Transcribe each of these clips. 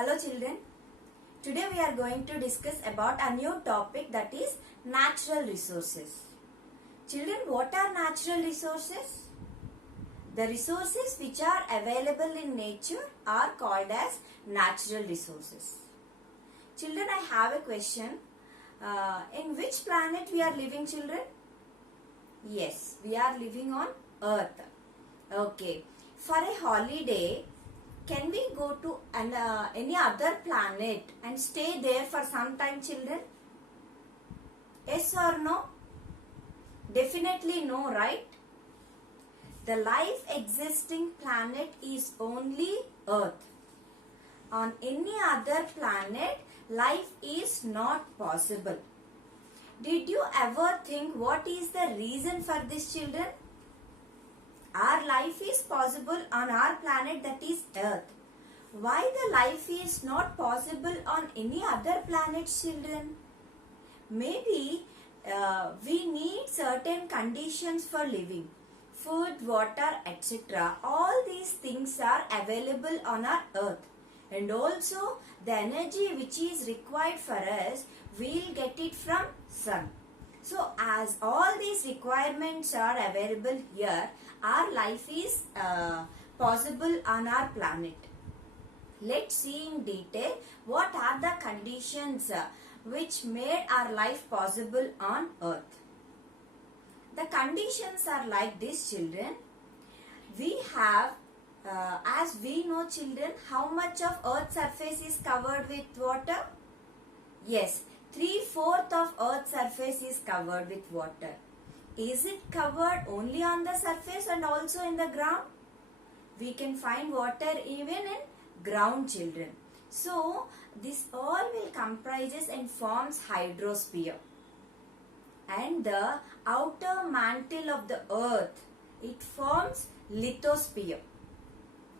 Hello children. Today we are going to discuss about a new topic, that is natural resources. Children, what are natural resources? The resources which are available in nature are called as natural resources. Children, I have a question. In which planet we are living, children? Yes, we are living on Earth. Okay. For a holiday, can we go to any other planet and stay there for some time, children? Yes or no? Definitely no, right? The life existing planet is only Earth. On any other planet, life is not possible. Did you ever think what is the reason for this, children? Our life is possible on our planet, that is Earth. Why the life is not possible on any other planets, children? Maybe we need certain conditions for living. Food, water, etc. All these things are available on our Earth. And also the energy which is required for us, we'll get it from sun. So as all these requirements are available here, our life is possible on our planet. Let's see in detail what are the conditions which made our life possible on Earth. The conditions are like this, children. We have, as we know, children, how much of Earth's surface is covered with water? Yes, 3/4 of Earth's surface is covered with water. Is it covered only on the surface and also in the ground? We can find water even in ground, children. So, this all will comprises and forms hydrosphere. And the outer mantle of the earth, it forms lithosphere.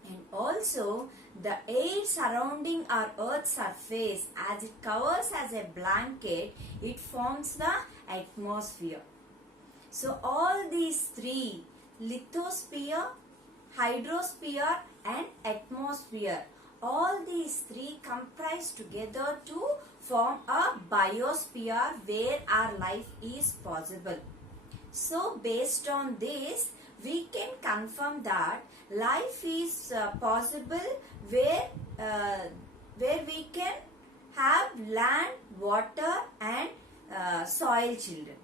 And also the air surrounding our earth's surface, as it covers as a blanket, it forms the atmosphere. So all these three, lithosphere, hydrosphere and atmosphere, all these three comprise together to form a biosphere where our life is possible. So based on this, we can confirm that life is possible where we can have land, water and soil, children.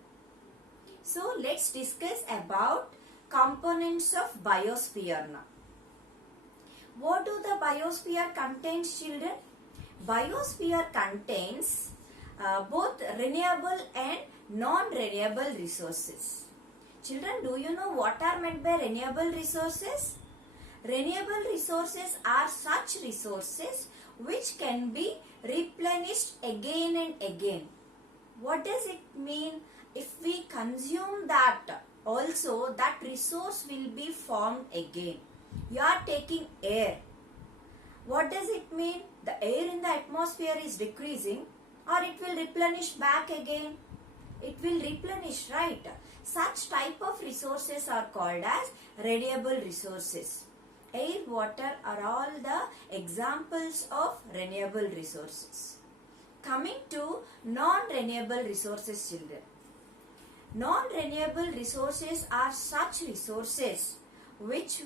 So let's discuss about components of biosphere now. What do the biosphere contains, children? Biosphere contains both renewable and non-renewable resources. Children, do you know what are meant by renewable resources? Renewable resources are such resources which can be replenished again and again. What does it mean? If we consume that, also that resource will be formed again. You are taking air. What does it mean? The air in the atmosphere is decreasing, or it will replenish back again. It will replenish, right? Such type of resources are called as renewable resources. Air, water are all the examples of renewable resources. Coming to non-renewable resources, children. Non-renewable resources are such resources which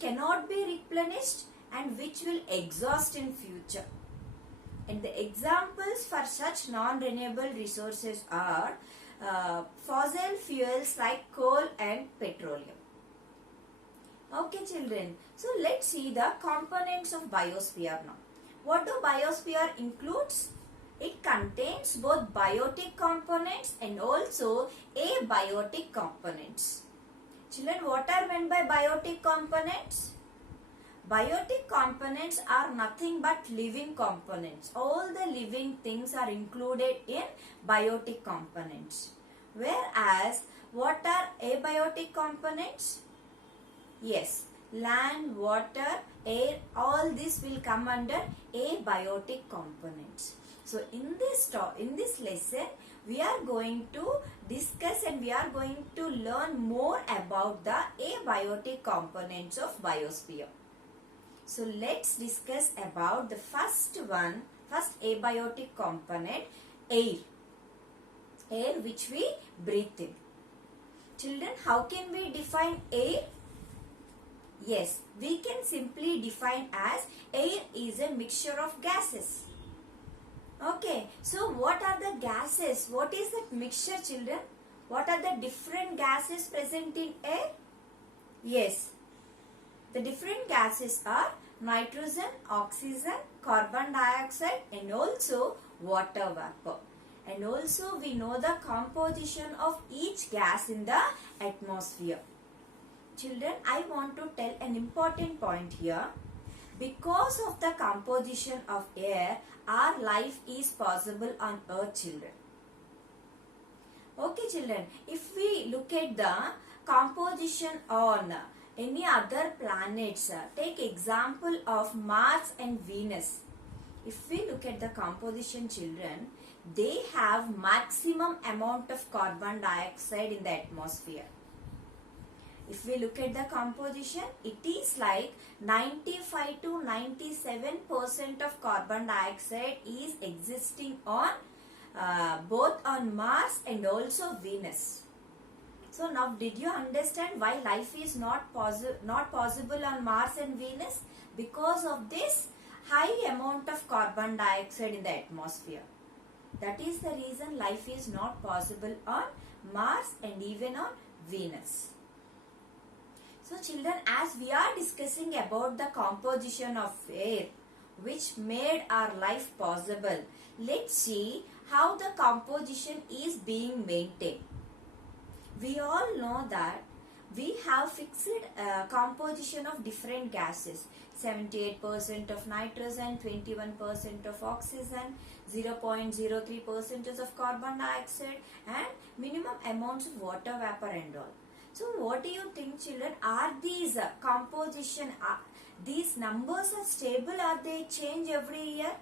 cannot be replenished and which will exhaust in future. And the examples for such non-renewable resources are fossil fuels like coal and petroleum. Okay, children. So let's see the components of biosphere now. What do biosphere includes? It contains both biotic components and also abiotic components. Children, what are meant by biotic components? Biotic components are nothing but living components. All the living things are included in biotic components. Whereas, what are abiotic components? Yes, land, water, air, all this will come under abiotic components. So in this lesson, we are going to discuss and we are going to learn more about the abiotic components of biosphere. So let's discuss about the first abiotic component, air. Air which we breathe in. Children, how can we define air? Yes, we can simply define as air is a mixture of gases. Okay, so what are the gases? What is that mixture, children? What are the different gases present in air? Yes, the different gases are nitrogen, oxygen, carbon dioxide and also water vapor. And also we know the composition of each gas in the atmosphere. Children, I want to tell an important point here. Because of the composition of air, our life is possible on earth, children. Okay, children, if we look at the composition on any other planets, take example of Mars and Venus. If we look at the composition, children, they have maximum amount of carbon dioxide in the atmosphere. If we look at the composition, it is like 95 to 97% of carbon dioxide is existing on both on Mars and also Venus. So now did you understand why life is not possible on Mars and Venus? Because of this high amount of carbon dioxide in the atmosphere. That is the reason life is not possible on Mars and even on Venus. So children, as we are discussing about the composition of air which made our life possible, let's see how the composition is being maintained. We all know that we have fixed composition of different gases. 78% of nitrogen, 21% of oxygen, 0.03% of carbon dioxide and minimum amounts of water vapor and all. So what do you think, children? Are these these numbers are stable or they change every year?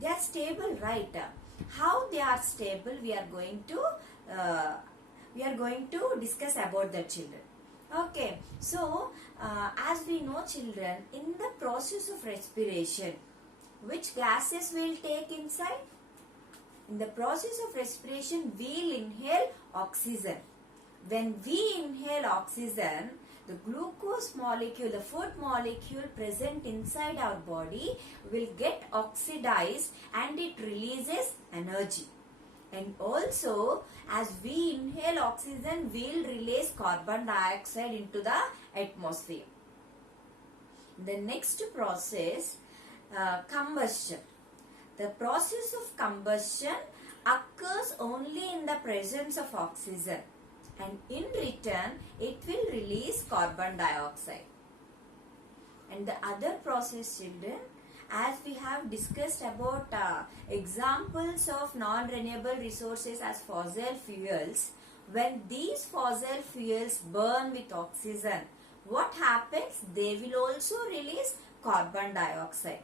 They are stable, right? How they are stable, we are going to discuss about the children. Okay, so as we know, children, in the process of respiration, which gases will take inside? In the process of respiration, we will inhale oxygen. When we inhale oxygen, the glucose molecule, the food molecule present inside our body will get oxidized and it releases energy. And also, as we inhale oxygen, we will release carbon dioxide into the atmosphere. The next process, combustion. The process of combustion occurs only in the presence of oxygen. And in return, it will release carbon dioxide. And the other process, children, as we have discussed about examples of non-renewable resources as fossil fuels, when these fossil fuels burn with oxygen, what happens? They will also release carbon dioxide.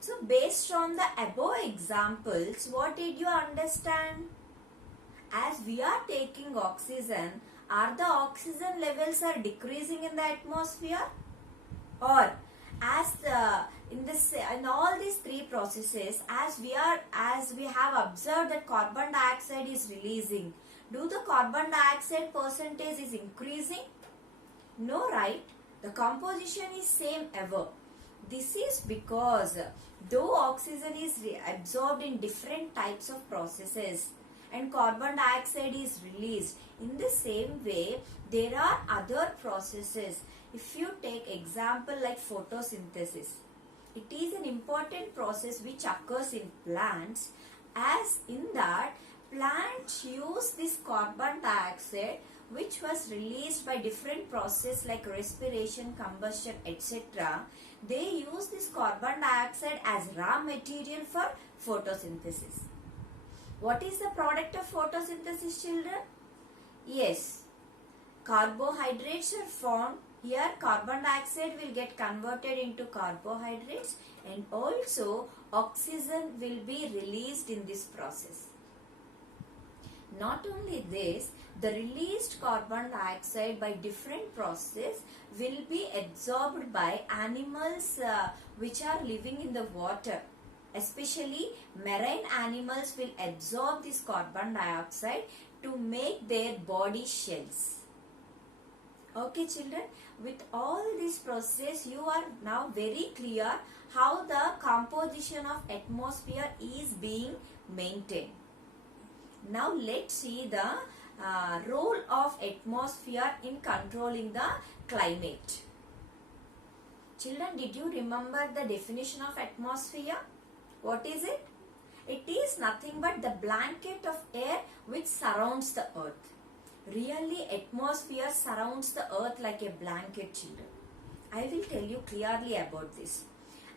So based on the above examples, what did you understand? As we are taking oxygen, are the oxygen levels are decreasing in the atmosphere? Or in all these three processes, as we have observed that carbon dioxide is releasing, do the carbon dioxide percentage is increasing? No, right? The composition is same ever. This is because though oxygen is absorbed in different types of processes and carbon dioxide is released, in the same way there are other processes. If you take example like photosynthesis, it is an important process which occurs in plants, as in that plants use this carbon dioxide which was released by different processes like respiration, combustion, etc. They use this carbon dioxide as raw material for photosynthesis. What is the product of photosynthesis, children? Yes, carbohydrates are formed. Here carbon dioxide will get converted into carbohydrates and also oxygen will be released in this process. Not only this, the released carbon dioxide by different process will be absorbed by animals which are living in the water. Especially marine animals will absorb this carbon dioxide to make their body shells. Okay children, with all this process you are now very clear how the composition of atmosphere is being maintained. Now let's see the role of atmosphere in controlling the climate. Children, did you remember the definition of atmosphere? What is it? It is nothing but the blanket of air which surrounds the earth. Really, atmosphere surrounds the earth like a blanket, children. I will tell you clearly about this.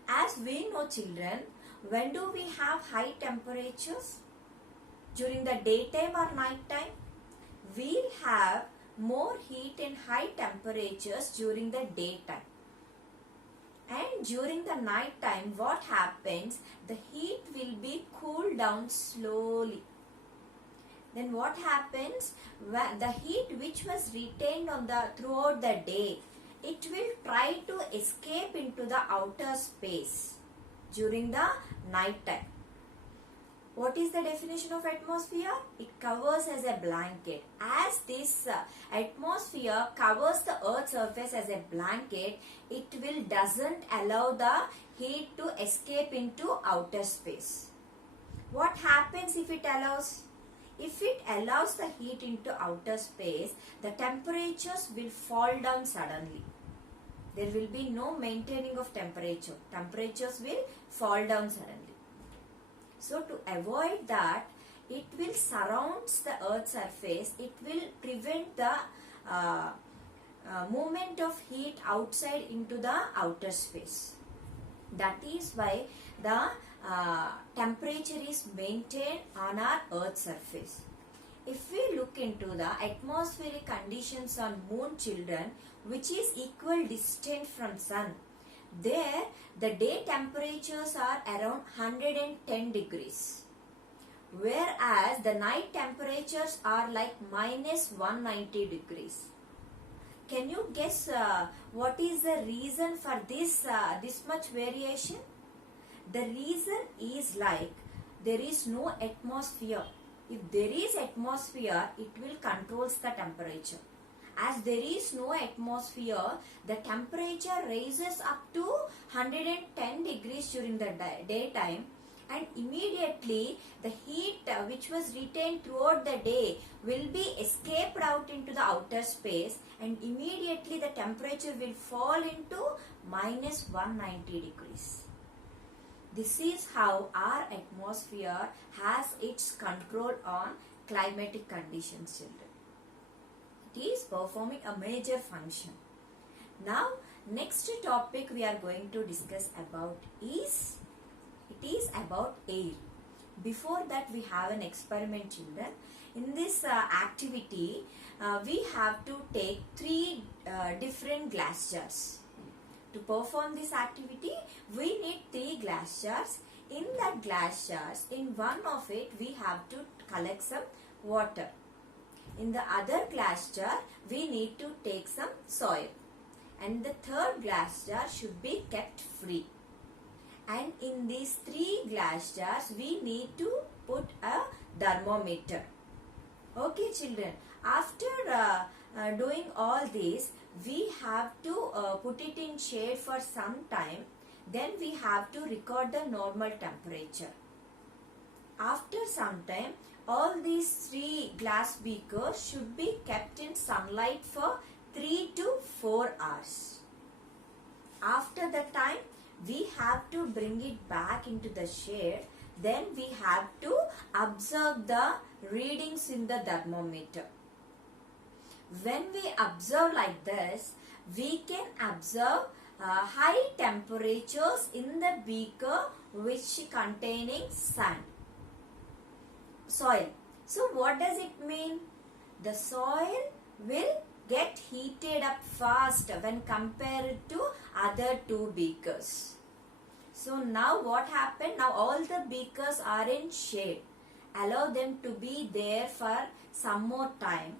As we know, children, when do we have high temperatures? During the daytime or night time? We'll have more heat and high temperatures during the daytime. And during the night time, what happens? The heat will be cooled down slowly. Then what happens? The heat which was retained throughout the day, it will try to escape into the outer space during the night time. What is the definition of atmosphere? It covers as a blanket. As this atmosphere covers the earth's surface as a blanket, it doesn't allow the heat to escape into outer space. What happens if it allows? If it allows the heat into outer space, the temperatures will fall down suddenly. There will be no maintaining of temperature. Temperatures will fall down suddenly. So to avoid that, it will surround the earth's surface. It will prevent the movement of heat outside into the outer space. That is why the temperature is maintained on our earth's surface. If we look into the atmospheric conditions on moon, children, which is equal distance from sun, there the day temperatures are around 110 degrees, whereas the night temperatures are like minus 190 degrees. Can you guess what is the reason for this much variation? The reason is like there is no atmosphere. If there is atmosphere, it will control the temperature. As there is no atmosphere, the temperature rises up to 110 degrees during the daytime, and immediately the heat which was retained throughout the day will be escaped out into the outer space, and immediately the temperature will fall into minus 190 degrees. This is how our atmosphere has its control on climatic conditions, children. It is performing a major function. Now, next topic we are going to discuss about is about air. Before that, we have an experiment, children. In this activity, we have to take 3 different glass jars. To perform this activity, we need 3 glass jars. In that glass jars, in one of it, we have to collect some water. In the other glass jar, we need to take some soil. And the third glass jar should be kept free. And in these 3 glass jars, we need to put a thermometer. Okay, children. After doing all this, we have to put it in shade for some time. Then we have to record the normal temperature. After some time, all these 3 glass beakers should be kept in sunlight for 3 to 4 hours. After that time, we have to bring it back into the shade. Then we have to observe the readings in the thermometer. When we observe like this, we can observe high temperatures in the beaker which containing soil. So what does it mean? The soil will get heated up fast when compared to other 2 beakers. So now what happened? Now all the beakers are in shade, allow them to be there for some more time.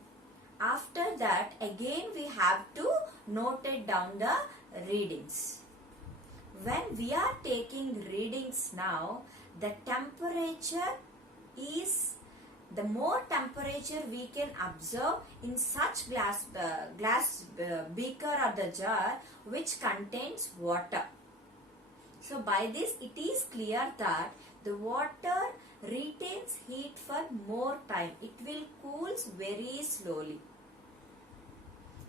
After that, again we have to note it down the readings. When we are taking readings now, the temperature is the more temperature we can observe in such glass beaker or the jar which contains water. So by this it is clear that the water retains heat for more time. It will cool very slowly.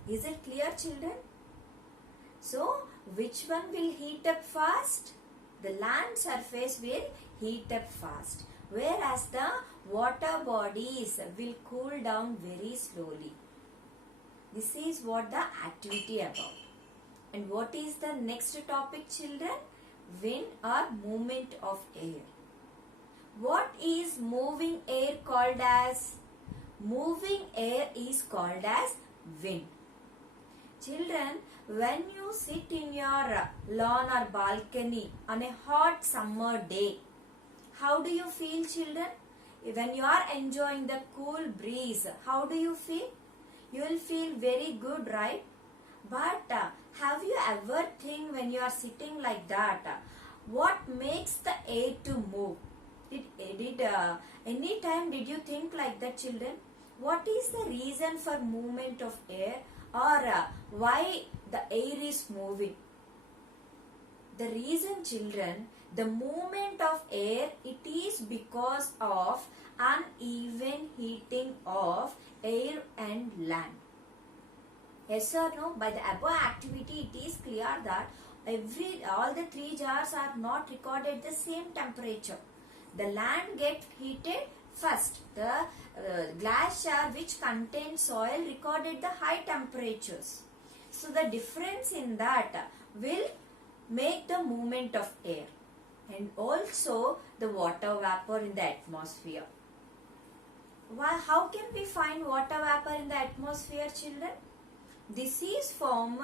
Is it clear, children? So which one will heat up fast? The land surface will heat up fast, whereas the water bodies will cool down very slowly. This is what the activity about. And what is the next topic, children? Wind or movement of air. What is moving air called as? Moving air is called as wind. Children, when you sit in your lawn or balcony on a hot summer day, how do you feel, children? When you are enjoying the cool breeze, how do you feel? You will feel very good, right? But have you ever think when you are sitting like that, what makes the air to move? Any time did you think like that, children? What is the reason for movement of air, or why the air is moving? The reason, children, the movement of air, it is because of uneven heating of air and land. Yes or no? By the above activity, it is clear that all the three jars are not recorded the same temperature. The land gets heated first. The glass jar which contains soil recorded the high temperatures. So the difference in that will make the movement of air, and also the water vapor in the atmosphere. How can we find water vapor in the atmosphere, children? This is formed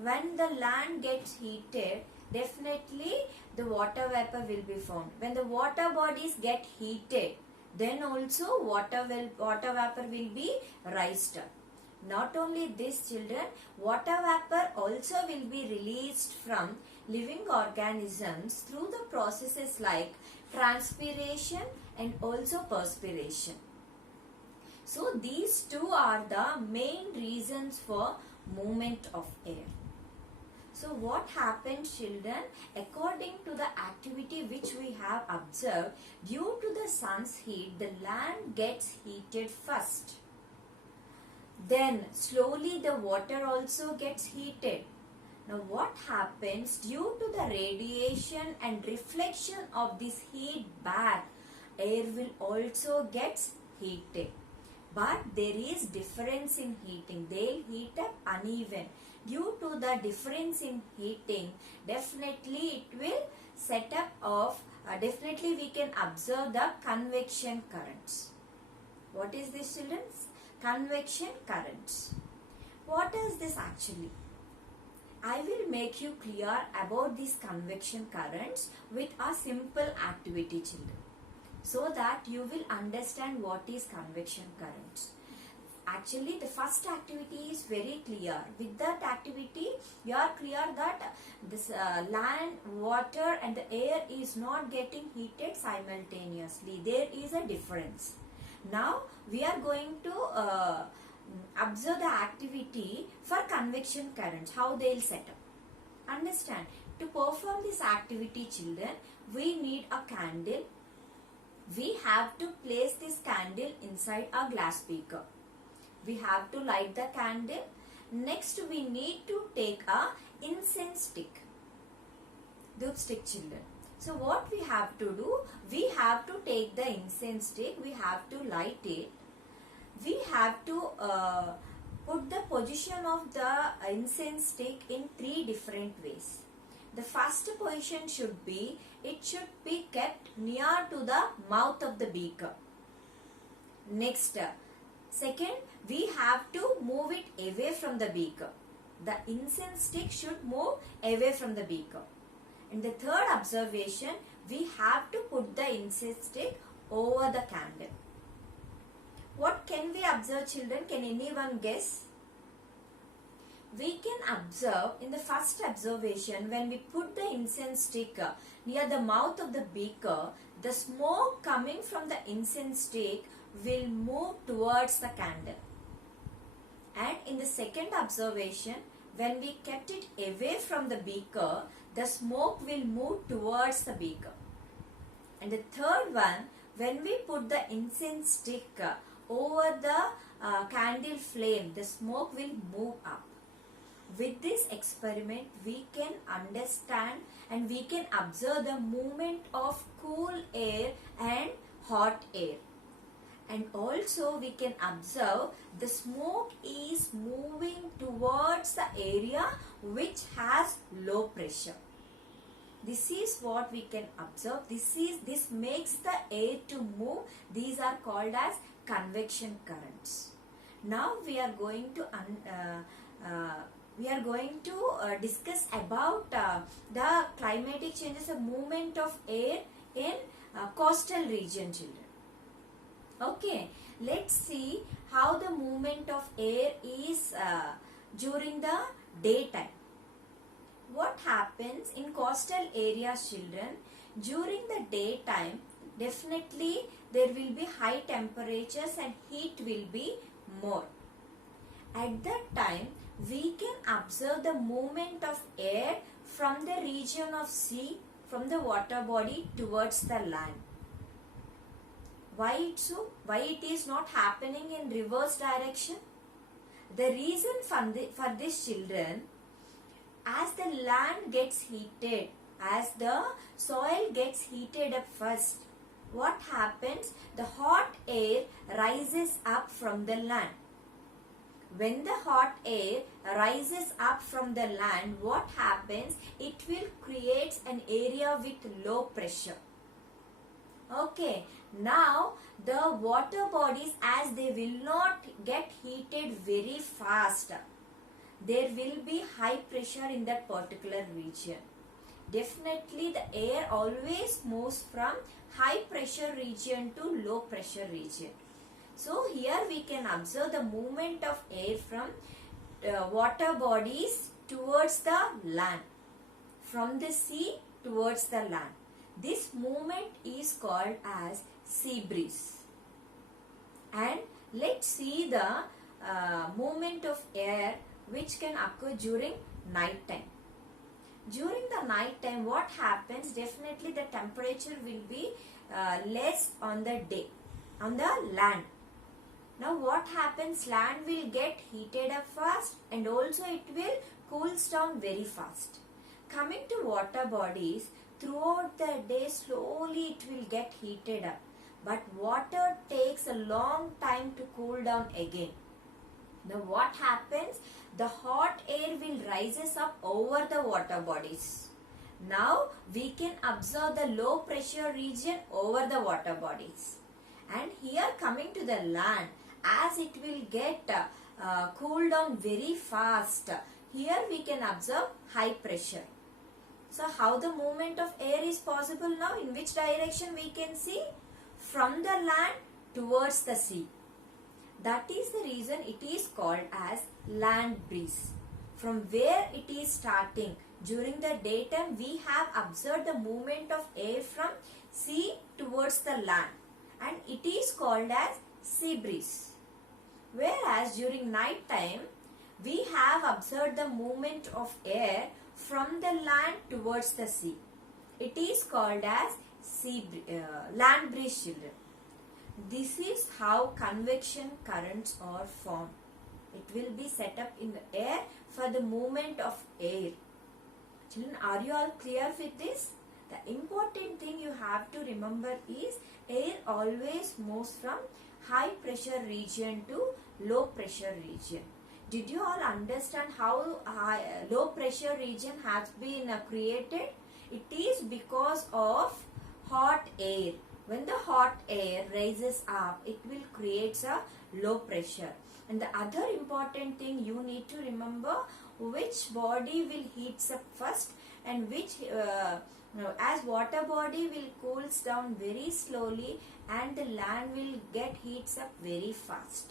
when the land gets heated. Definitely the water vapor will be formed. When the water bodies get heated, then also water vapor will be raised up. Not only this, children, water vapor also will be released from living organisms through the processes like transpiration and also perspiration. So these two are the main reasons for movement of air. So what happens, children? According to the activity which we have observed, due to the sun's heat, the land gets heated first. Then slowly the water also gets heated. Now what happens? Due to the radiation and reflection of this heat back, air will also get heated. But there is difference in heating. They'll heat up uneven. Due to the difference in heating, definitely it will set up of, definitely we can observe the convection currents. What is this, children? Convection currents. What is this actually? I will make you clear about these convection currents with a simple activity, children, so that you will understand what is convection currents. Actually, the first activity is very clear. With that activity, you are clear that this land, water and the air is not getting heated simultaneously. There is a difference. Now, we are going to observe the activity for convection currents, how they will set up. Understand? To perform this activity, children, we need a candle. We have to place this candle inside a glass beaker. We have to light the candle. Next, we need to take a incense stick. Dhoop stick, children. So what we have to do? We have to take the incense stick. We have to light it. We have to put the position of the incense stick in 3 different ways. The first position should be, it should be kept near to the mouth of the beaker. Next, second, we have to move it away from the beaker. The incense stick should move away from the beaker. And the third observation, we have to put the incense stick over the candle. What can we observe, children? Can anyone guess? We can observe in the first observation, when we put the incense stick near the mouth of the beaker, the smoke coming from the incense stick will move towards the candle. And in the second observation, when we kept it away from the beaker, the smoke will move towards the beaker. And the third one, when we put the incense stick over the candle flame, the smoke will move up. With this experiment, we can understand and we can observe the movement of cool air and hot air. And also we can observe the smoke is moving towards the area which has low pressure. This is what we can observe. This makes the air to move. These are called as convection currents. Now we are going to discuss about the climatic changes, the movement of air in coastal region, children. Okay, let's see how the movement of air is during the daytime. What happens in coastal areas, children? During the daytime, definitely there will be high temperatures and heat will be more. At that time, we can observe the movement of air from the region of sea, from the water body towards the land. Why so? Why it is not happening in reverse direction? The reason for this, children, as the land gets heated, as the soil gets heated up first, what happens? The hot air rises up from the land. When the hot air rises up from the land, what happens? It will create an area with low pressure. Okay, now the water bodies, as they will not get heated very fast, there will be high pressure in that particular region. Definitely the air always moves from high pressure region to low pressure region. So here we can observe the movement of air from water bodies towards the land, from the sea towards the land. This movement is called as sea breeze. And let's see the movement of air which can occur during night time. During the night time, what happens? Definitely the temperature will be less on the day, on the land. Now what happens? Land will get heated up fast and also it will cools down very fast. Coming to water bodies, throughout the day slowly it will get heated up. But water takes a long time to cool down again. Now what happens? The hot air will rises up over the water bodies. Now we can observe the low pressure region over the water bodies. And here coming to the land, as it will get cooled down very fast, here we can observe high pressure. So how the movement of air is possible now? In which direction we can see? From the land towards the sea. That is the reason it is called as land breeze. From where it is starting? During the daytime we have observed the movement of air from sea towards the land, and it is called as sea breeze. Whereas during night time we have observed the movement of air from the land towards the sea. It is called as land breeze, children. This is how convection currents are formed. It will be set up in the air for the movement of air. Children, are you all clear with this? The important thing you have to remember is air always moves from high pressure region to low pressure region. Did you all understand how low pressure region has been created? It is because of hot air. When the hot air rises up, it will create a low pressure. And the other important thing you need to remember, which body will heats up first? and which as water body will cools down very slowly and the land will get heats up very fast.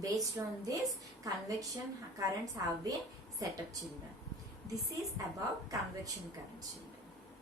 Based on this, convection currents have been set up, children. This is about convection current, children.